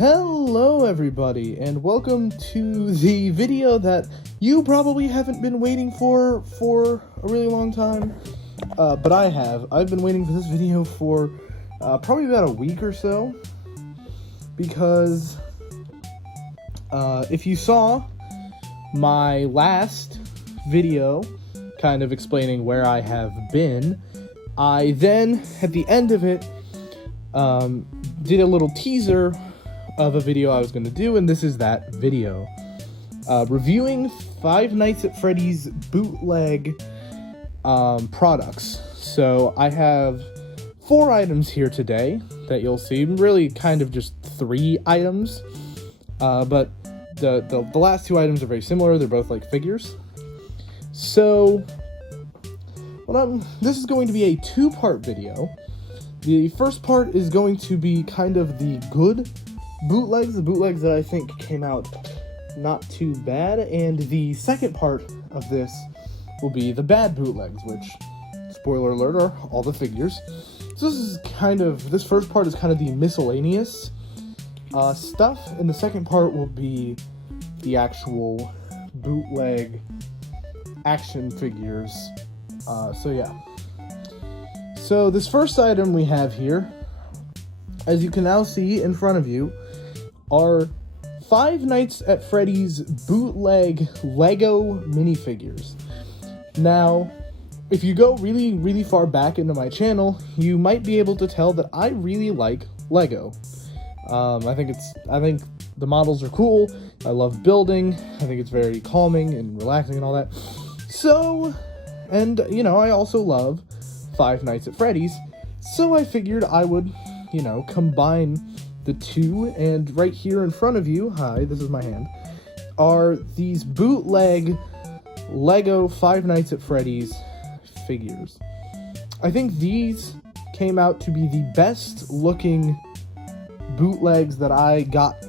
Hello everybody, and welcome to the video that you probably haven't been waiting for a really long time, but I have. I've been waiting for this video for probably about a week or so, because if you saw my last video kind of explaining where I have been, I then, at the end of it, did a little teaser of a video I was going to do, and this is that video. Reviewing Five Nights at Freddy's bootleg products. So I have 4 items here today that you'll see, really kind of just 3 items, but the last 2 items are very similar. They're both like figures. So this is going to be a 2-part video. The first part is going to be kind of the good bootlegs, the bootlegs that I think came out not too bad, and the second part of this will be the bad bootlegs, which, spoiler alert, are all the figures. So this first part is kind of the miscellaneous stuff, and the second part will be the actual bootleg action figures. So yeah. So this first item we have here, as you can now see in front of you, are Five Nights at Freddy's bootleg Lego minifigures. Now, if you go really, really far back into my channel, you might be able to tell that I really like Lego. I think the models are cool. I love building. I think it's very calming and relaxing and all that. So, and you know, I also love Five Nights at Freddy's. So I figured I would, you know, combine the 2, and right here in front of you, hi, this is my hand, are these bootleg Lego Five Nights at Freddy's figures. I think these came out to be the best looking bootlegs that I got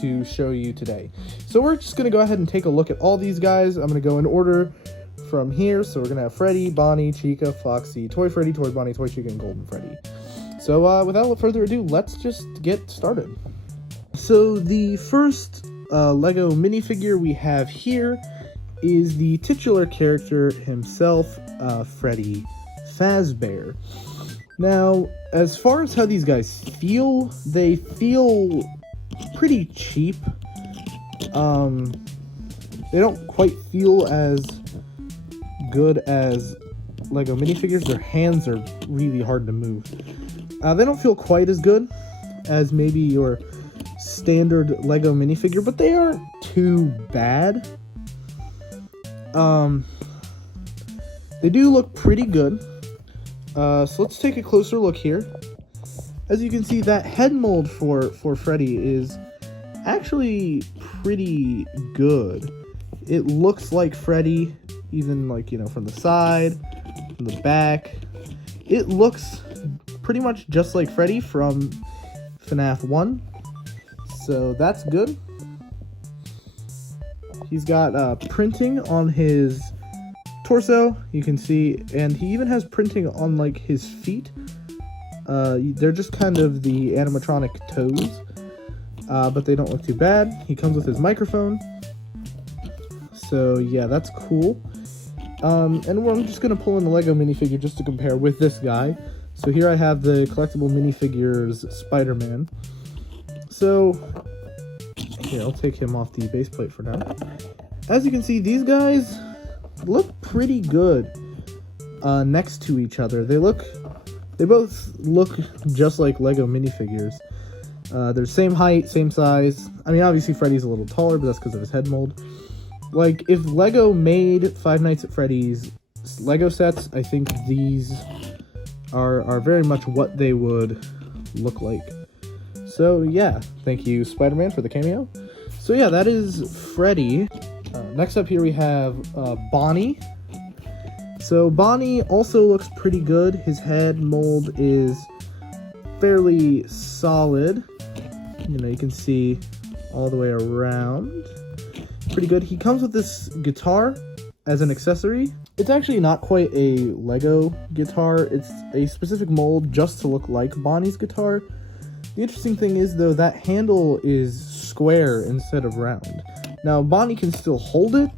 to show you today. So we're just going to go ahead and take a look at all these guys. I'm going to go in order from here. So we're going to have Freddy, Bonnie, Chica, Foxy, Toy Freddy, Toy Bonnie, Toy Chica, and Golden Freddy. So without further ado, let's just get started. So the first Lego minifigure we have here is the titular character himself, Freddy Fazbear. Now, as far as how these guys feel, they feel pretty cheap. They don't quite feel as good as Lego minifigures. Their hands are really hard to move. They don't feel quite as good as maybe your standard Lego minifigure, but they aren't too bad. They do look pretty good. So let's take a closer look here. As you can see, that head mold for Freddy is actually pretty good. It looks like Freddy, even like, you know, from the side, from the back. It looks pretty much just like Freddy from FNAF 1, so that's good. He's got printing on his torso, you can see, and he even has printing on like his feet. They're just kind of the animatronic toes, but they don't look too bad. He comes with his microphone, so yeah, that's cool. And I'm just going to pull in the Lego minifigure just to compare with this guy. So here I have the collectible minifigures Spider-Man. So here, I'll take him off the base plate for now. As you can see, these guys look pretty good next to each other. They both look just like Lego minifigures. They're same height, same size. I mean, obviously Freddy's a little taller, but that's because of his head mold. Like, if Lego made Five Nights at Freddy's Lego sets, I think these are very much what they would look like. So yeah, thank you Spider-Man for the cameo. So yeah, that is Freddy. Next up here we have Bonnie. So Bonnie also looks pretty good. His head mold is fairly solid. You know, you can see all the way around. Pretty good. He comes with this guitar as an accessory. It's actually not quite a Lego guitar. It's a specific mold just to look like Bonnie's guitar. The interesting thing is, though, that handle is square instead of round. Now, Bonnie can still hold it,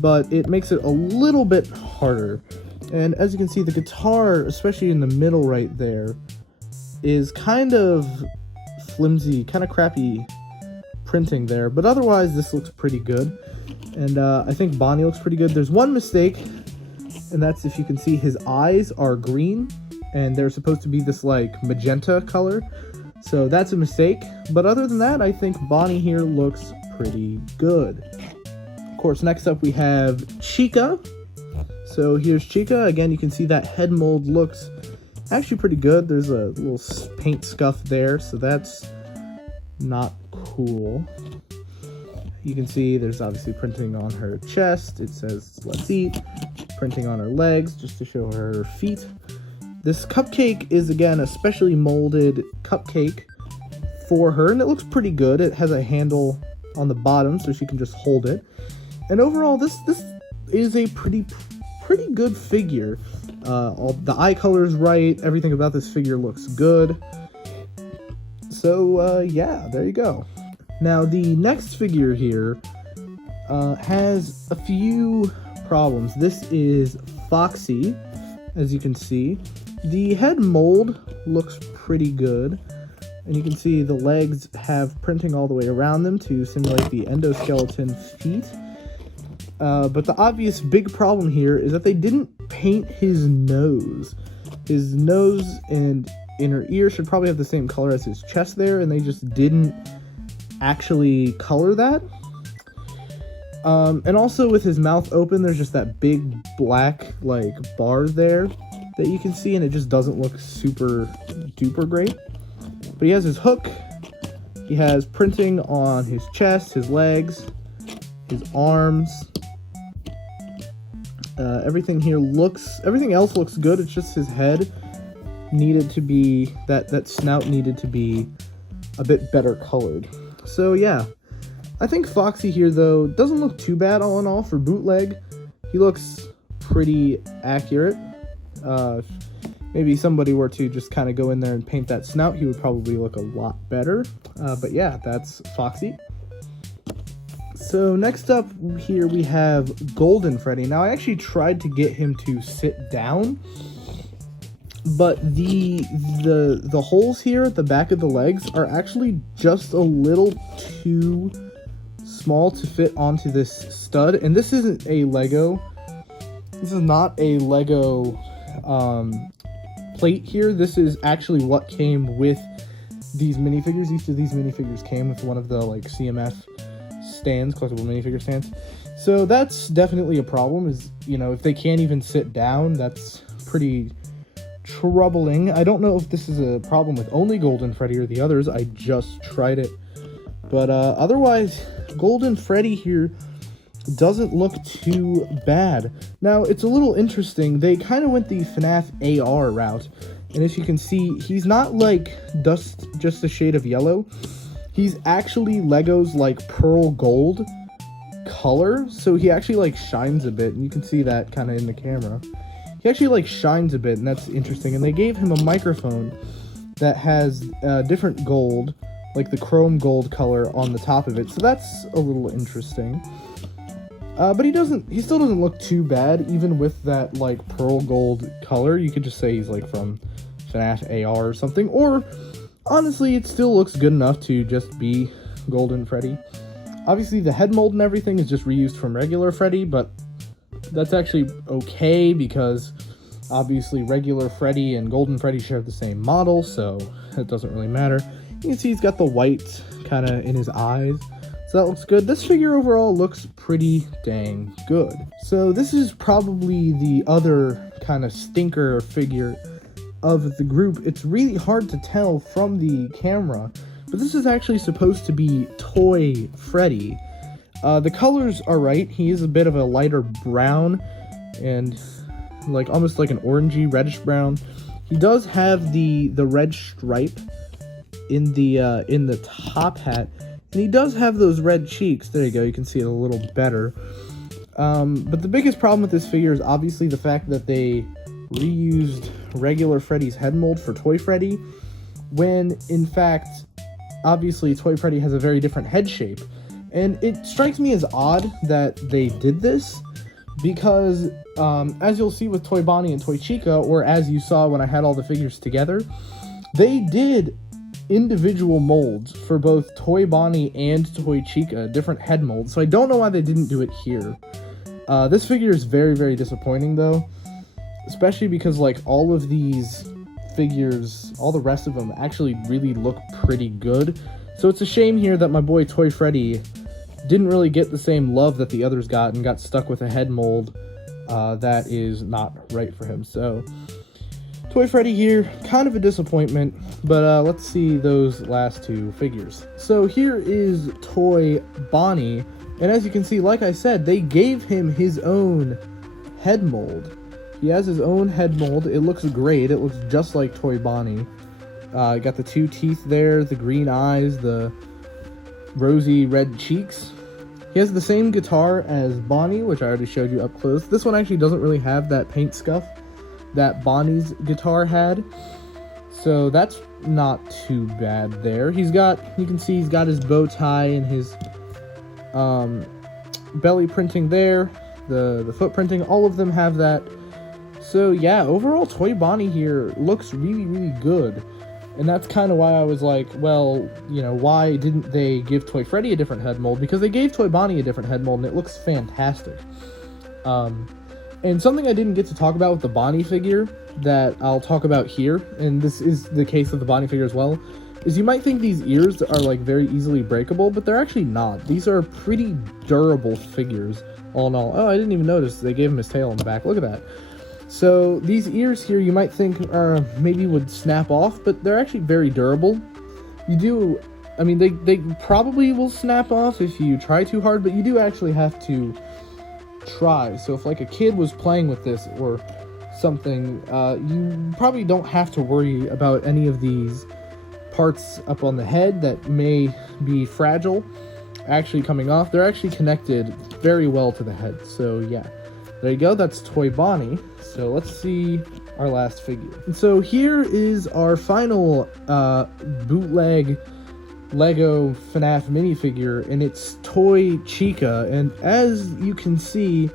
but it makes it a little bit harder. And as you can see, the guitar, especially in the middle right there, is kind of flimsy, kind of crappy printing there. But otherwise, this looks pretty good. And I think Bonnie looks pretty good. There's one mistake, and that's, if you can see, his eyes are green, and they're supposed to be this, like, magenta color. So that's a mistake. But other than that, I think Bonnie here looks pretty good. Of course, next up we have Chica. So here's Chica. Again, you can see that head mold looks actually pretty good. There's a little paint scuff there, so that's not cool. You can see there's obviously printing on her chest. It says, "Let's eat." Printing on her legs, just to show her feet. This cupcake is, again, a specially molded cupcake for her, and it looks pretty good. It has a handle on the bottom, so she can just hold it. And overall, this is a pretty good figure. All the eye color is right. Everything about this figure looks good. So, yeah, there you go. Now, the next figure here has a few problems. This is Foxy, as you can see. The head mold looks pretty good, and you can see the legs have printing all the way around them to simulate the endoskeleton feet. But the obvious big problem here is that they didn't paint his nose. His nose and inner ear should probably have the same color as his chest there, and they just didn't actually color that. And also with his mouth open, there's just that big black, like, bar there that you can see, and it just doesn't look super duper great. But he has his hook, he has printing on his chest, his legs, his arms. Everything else looks good. It's just his head needed to be, that snout needed to be a bit better colored. So yeah, I think Foxy here, though, doesn't look too bad all in all for Bootleg. He looks pretty accurate. If maybe somebody were to just kind of go in there and paint that snout, he would probably look a lot better. But yeah, that's Foxy. So next up here we have Golden Freddy. Now, I actually tried to get him to sit down, but the holes here at the back of the legs are actually just a little too small to fit onto this stud. And this isn't a Lego. This is not a Lego plate here. This is actually what came with these minifigures. Each of these minifigures came with one of the, like, CMF stands, collectible minifigure stands. So that's definitely a problem, is, you know, if they can't even sit down, that's pretty troubling. I don't know if this is a problem with only Golden Freddy or the others. I just tried it. But otherwise, Golden Freddy here doesn't look too bad. Now, it's a little interesting. They kind of went the FNAF AR route. And as you can see, he's not like just a shade of yellow. He's actually Lego's, like, pearl gold color. So he actually, like, shines a bit. And you can see that kind of in the camera. He actually, like, shines a bit, and that's interesting. And they gave him a microphone that has different gold, like the chrome gold color on the top of it. So that's a little interesting. But he still doesn't look too bad, even with that, like, pearl gold color. You could just say he's, like, from FNAF AR or something. Or, honestly, it still looks good enough to just be Golden Freddy. Obviously, the head mold and everything is just reused from regular Freddy, but that's actually okay, because obviously regular Freddy and Golden Freddy share the same model, so it doesn't really matter. You can see he's got the white kind of in his eyes, so that looks good. This figure overall looks pretty dang good. So this is probably the other kind of stinker figure of the group. It's really hard to tell from the camera, but this is actually supposed to be Toy Freddy. The colors are right. He is a bit of a lighter brown and like almost like an orangey reddish brown. He does have the red stripe in the top hat, and he does have those red cheeks. There you go. You can see it a little better. But the biggest problem with this figure is obviously the fact that they reused regular Freddy's head mold for Toy Freddy. when in fact, obviously Toy Freddy has a very different head shape. And it strikes me as odd that they did this, because as you'll see with Toy Bonnie and Toy Chica, or as you saw when I had all the figures together, they did individual molds for both Toy Bonnie and Toy Chica, different head molds, so I don't know why they didn't do it here. This figure is very, very disappointing though, especially because like all of these figures, all the rest of them actually really look pretty good. So it's a shame here that my boy Toy Freddy didn't really get the same love that the others got and got stuck with a head mold that is not right for him. So Toy Freddy here, kind of a disappointment, but let's see those last two figures. So here is Toy Bonnie, and as you can see, like I said, they gave him his own head mold. He has his own head mold. It looks great. It looks just like Toy Bonnie. Got the two teeth there, the green eyes, the rosy red cheeks. He has the same guitar as Bonnie, which I already showed you up close. This one actually doesn't really have that paint scuff that Bonnie's guitar had, so that's not too bad there. He's got, you can see he's got his bow tie and his belly printing there, the foot printing, all of them have that. So yeah, overall Toy Bonnie here looks really, really good. And that's kind of why I was like, well, you know, why didn't they give Toy Freddy a different head mold? Because they gave Toy Bonnie a different head mold, and it looks fantastic. And something I didn't get to talk about with the Bonnie figure that I'll talk about here, and this is the case with the Bonnie figure as well, is you might think these ears are like very easily breakable, but they're actually not. These are pretty durable figures, all in all. Oh, I didn't even notice they gave him his tail on the back. Look at that. So these ears here you might think maybe would snap off, but they're actually very durable. You do, I mean, they probably will snap off if you try too hard, but you do actually have to try. So if like a kid was playing with this or something, you probably don't have to worry about any of these parts up on the head that may be fragile actually coming off. They're actually connected very well to the head. So yeah, there you go. That's Toy Bonnie. So let's see our last figure. And so here is our final bootleg Lego FNAF minifigure, and it's Toy Chica. And as you can see,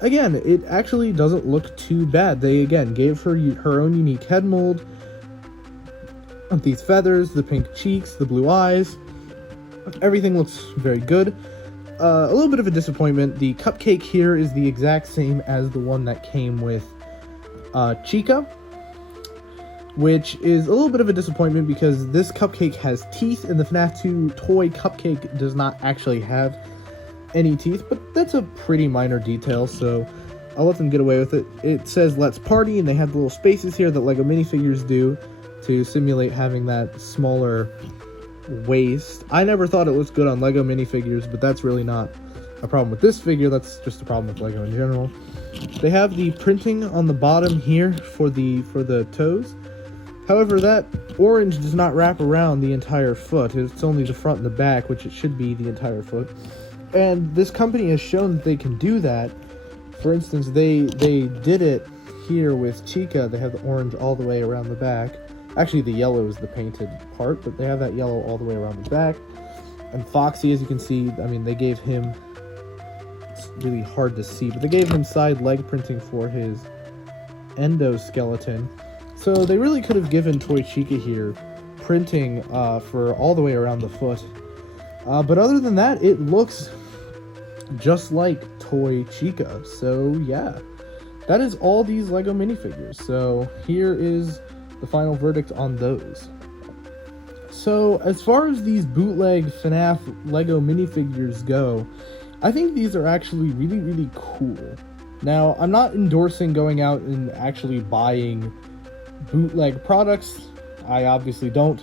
again, it actually doesn't look too bad. They again gave her own unique head mold, these feathers, the pink cheeks, the blue eyes. Everything looks very good. A little bit of a disappointment. The cupcake here is the exact same as the one that came with Chica, which is a little bit of a disappointment because this cupcake has teeth and the FNAF 2 toy cupcake does not actually have any teeth, but that's a pretty minor detail, so I'll let them get away with it. It says let's party, and they have the little spaces here that Lego minifigures do to simulate having that smaller waist. I never thought it looked good on Lego minifigures, but that's really not a problem with this figure. That's just a problem with Lego in general. They have the printing on the bottom here for the toes. However, that orange does not wrap around the entire foot. It's only the front and the back, which it should be the entire foot. And this company has shown that they can do that. For instance, they did it here with Chica. They have the orange all the way around the back. Actually, the yellow is the painted part, but they have that yellow all the way around the back. And Foxy, as you can see, I mean, they gave him, it's really hard to see, but they gave him side leg printing for his endoskeleton. So they really could have given Toy Chica here printing for all the way around the foot. But other than that, it looks just like Toy Chica. So yeah, that is all these Lego minifigures. So here is the final verdict on those. So as far as these bootleg FNAF Lego minifigures go, I think these are actually really, really cool. Now, I'm not endorsing going out and actually buying bootleg products. I obviously don't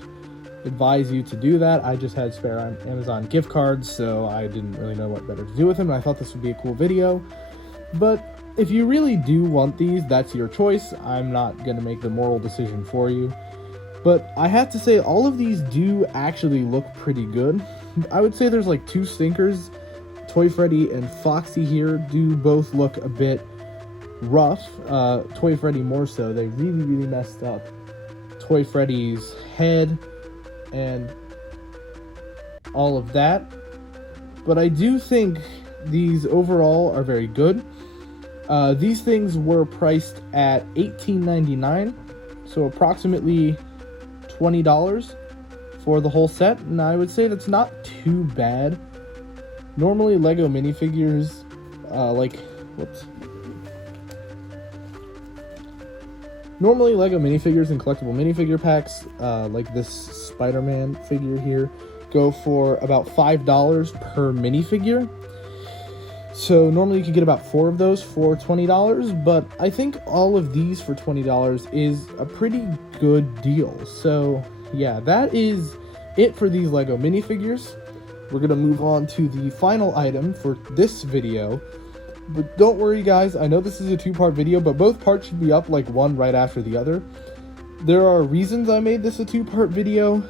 advise you to do that. I just had spare Amazon gift cards, so I didn't really know what better to do with them, and I thought this would be a cool video. But if you really do want these, that's your choice. I'm not going to make the moral decision for you. But I have to say, all of these do actually look pretty good. I would say there's like two stinkers. Toy Freddy and Foxy here do both look a bit rough. Toy Freddy more so. They really, really messed up Toy Freddy's head and all of that. But I do think these overall are very good. These things were priced at $18.99, so approximately $20 for the whole set, and I would say that's not too bad. Normally Lego minifigures, Normally Lego minifigures and collectible minifigure packs, like this Spider-Man figure here, go for about $5 per minifigure. So normally you could get about 4 of those for $20, but I think all of these for $20 is a pretty good deal. So yeah, that is it for these Lego minifigures. We're gonna move on to the final item for this video. But don't worry guys, I know this is a 2-part video, but both parts should be up like one right after the other. There are reasons I made this a 2-part video.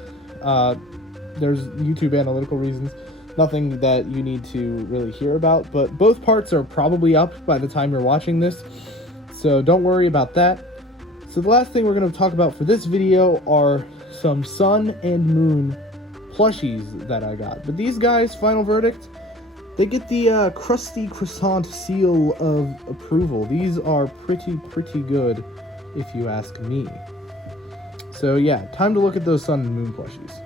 There's YouTube analytical reasons. Nothing that you need to really hear about, but both parts are probably up by the time you're watching this, so don't worry about that. So the last thing we're going to talk about for this video are some Sun and Moon plushies that I got. But these guys, final verdict, they get the crusty croissant seal of approval. These are pretty good, if you ask me. So yeah, time to look at those Sun and Moon plushies.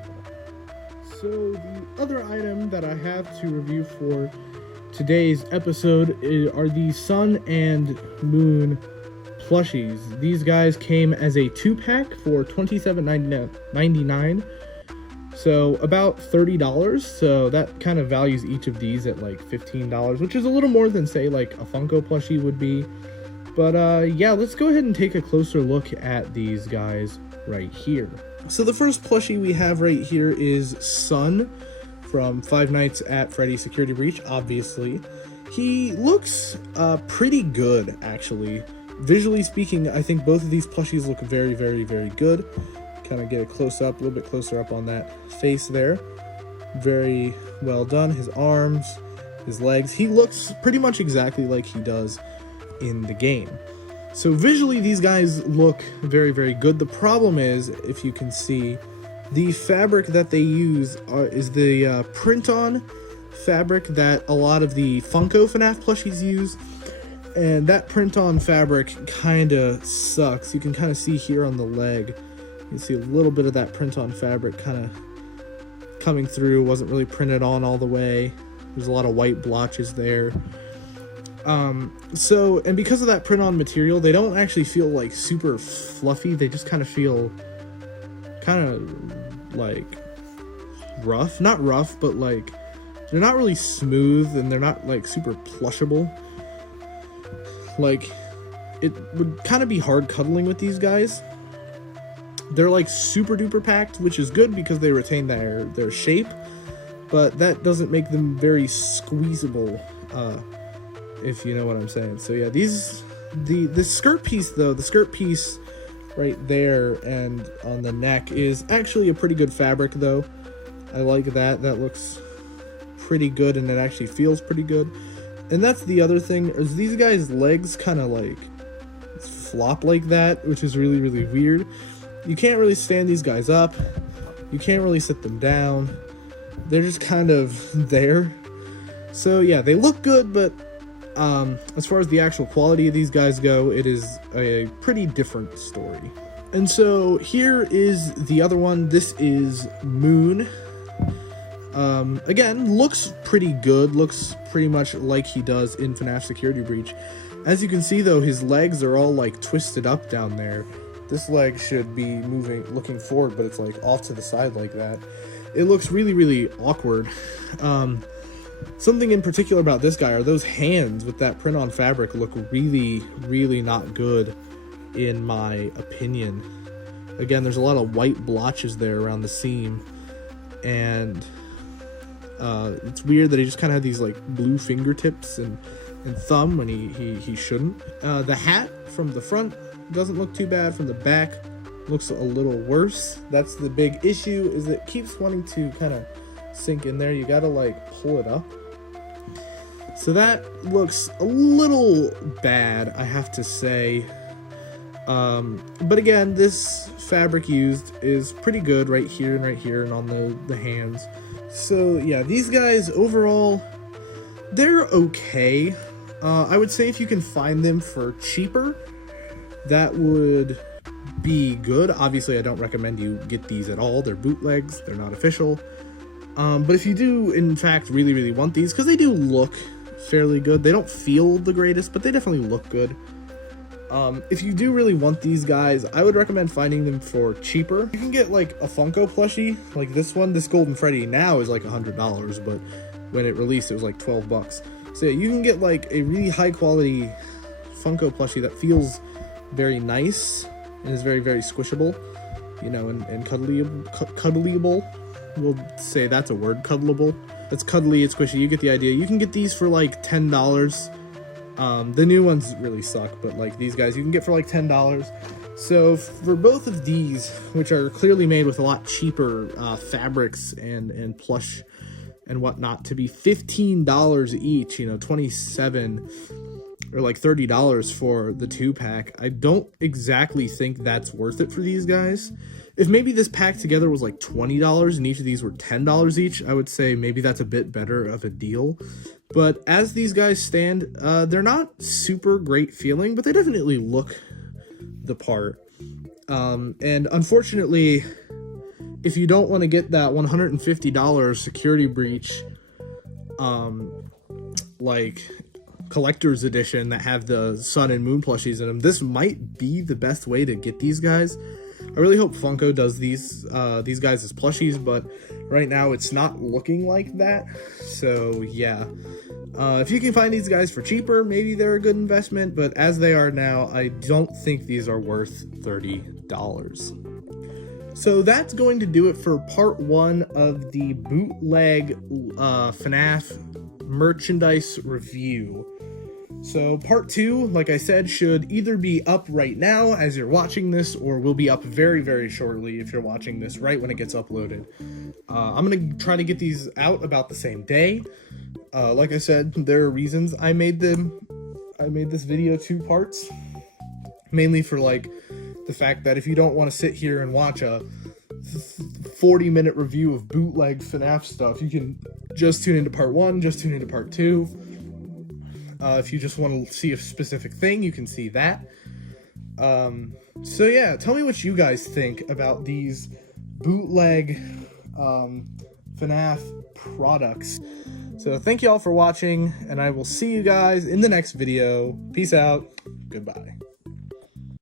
So the other item that I have to review for today's episode are the Sun and Moon plushies. These guys came as a 2-pack for $27.99, so about $30. So that kind of values each of these at like $15, which is a little more than say like a Funko plushie would be. But yeah, let's go ahead and take a closer look at these guys right here. So the first plushie we have right here is Sun from Five Nights at Freddy's Security Breach, obviously. He looks pretty good, actually. Visually speaking, I think both of these plushies look very good. Kind of get a close-up, a little bit closer up on that face there. Very well done. His arms, his legs. He looks pretty much exactly like he does in the game. So visually, these guys look very good. The problem is, if you can see, the fabric that they use is the print-on fabric that a lot of the Funko FNAF plushies use. And that print-on fabric kind of sucks. You can kind of see here on the leg, you can see a little bit of that print-on fabric kind of coming through. Wasn't really printed on all the way. There's a lot of white blotches there. And because of that print-on material, they don't actually feel like super fluffy. They just kind of feel kind of like rough. Not rough, but like they're not really smooth, and they're not like super plushable. Like, it would kind of be hard cuddling with these guys. They're like super duper packed, which is good because they retain their shape, but that doesn't make them very squeezable, if you know what I'm saying. So yeah, the skirt piece though, the skirt piece right there and on the neck is actually a pretty good fabric though. I like that. That looks pretty good, and it actually feels pretty good. And that's the other thing, is these guys' legs kind of like flop like that, which is really weird. You can't really stand these guys up. You can't really sit them down. They're just kind of there. So yeah, they look good, but as far as the actual quality of these guys go, it is a pretty different story. And so here is the other one. This is Moon. Again, looks pretty good, looks pretty much like he does in FNAF Security Breach. As you can see though, his legs are all like twisted up down there. This leg should be looking forward, but it's like off to the side like that. It looks really awkward. Something in particular about this guy are those hands with that print-on fabric look really not good, in my opinion. Again, there's a lot of white blotches there around the seam, and it's weird that he just kind of had these like blue fingertips and thumb when he shouldn't. The hat from the front doesn't look too bad. From the back looks a little worse. That's the big issue, is it keeps wanting to kind of sink in there. You gotta like pull it up. So that looks a little bad, I have to say. But again, this fabric used is pretty good right here and on the hands. So yeah, these guys overall, they're okay. I would say if you can find them for cheaper, that would be good. Obviously, I don't recommend you get these at all. They're bootlegs, they're not official. But if you do, in fact, really want these, because they do look fairly good. They don't feel the greatest, but they definitely look good. If you do really want these guys, I would recommend finding them for cheaper. You can get like a Funko plushie, like this one. This Golden Freddy now is like $100, but when it released, it was like 12 bucks. So yeah, you can get like a really high quality Funko plushie that feels very nice and is very squishable, you know, and cuddlyable. We'll say that's a word, cuddleable. It's cuddly, it's squishy, you get the idea. You can get these for like $10. The new ones really suck, but like these guys you can get for like $10. So for both of these, which are clearly made with a lot cheaper fabrics and plush and whatnot, to be $15 each, you know, $27 or like $30 for the 2-pack, I don't exactly think that's worth it for these guys. If maybe this pack together was like $20 and each of these were $10 each, I would say maybe that's a bit better of a deal. But as these guys stand, they're not super great feeling, but they definitely look the part. And unfortunately, if you don't want to get that $150 security breach, like collector's edition that have the sun and moon plushies in them, this might be the best way to get these guys. I really hope Funko does these guys as plushies, but right now it's not looking like that. So yeah, if you can find these guys for cheaper, maybe they're a good investment, but as they are now, I don't think these are worth $30. So that's going to do it for part 1 of the bootleg FNAF merchandise review. So part 2, like I said, should either be up right now as you're watching this, or will be up very shortly if you're watching this right when it gets uploaded. I'm gonna try to get these out about the same day. Like I said, there are reasons I made this video 2 parts, mainly for like the fact that if you don't want to sit here and watch a 40-minute review of bootleg FNAF stuff, you can just tune into part 1, just tune into part 2. If you just want to see a specific thing, you can see that. So yeah, tell me what you guys think about these bootleg FNAF products. So thank you all for watching, and I will see you guys in the next video. Peace out. Goodbye.